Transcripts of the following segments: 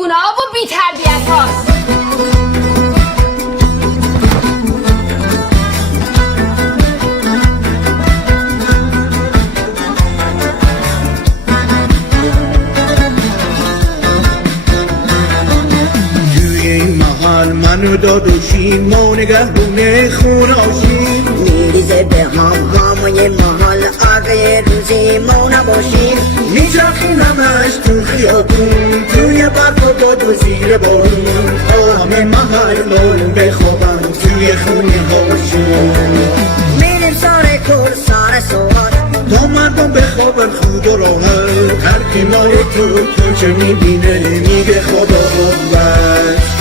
دیوونه ها و بی تربیت هاست. منو داد و شین ما نگهبونه خوناشین میریزه به هم همای محل اگه روزی ما نباشیم میچرخیم همش تو خیابون توی برف و باد و زیر بارون تا همه محل مارون بخوابن توی خونه هاشون میریم سر کل سر سوار تا مردم بخوابن خود و راحت هر کی ما تو چه میبینه میگه خدا قوت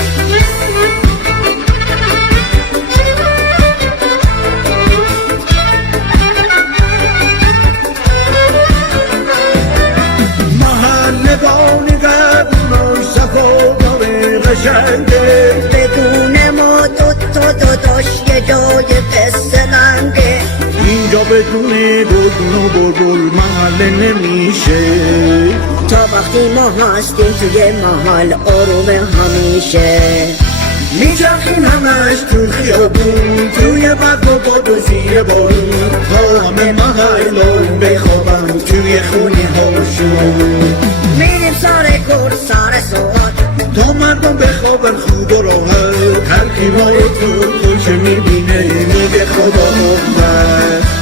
قشنگه بدون ما دو داش یه جای قصه لنگه اینجا بدون دگن و بلبل محل نمیشه تا وقتی ما هستیم توی محل آروم همیشه میچرخیم همش تو خیابون توی برف و باد و زیر بارون تا همه محل آروم بخوابن توی خونه هاشون میریم سر کل سر سواد تا مردم بخوابن خود و راحت هر کی ما تو چه میبینه میگه خدا قوت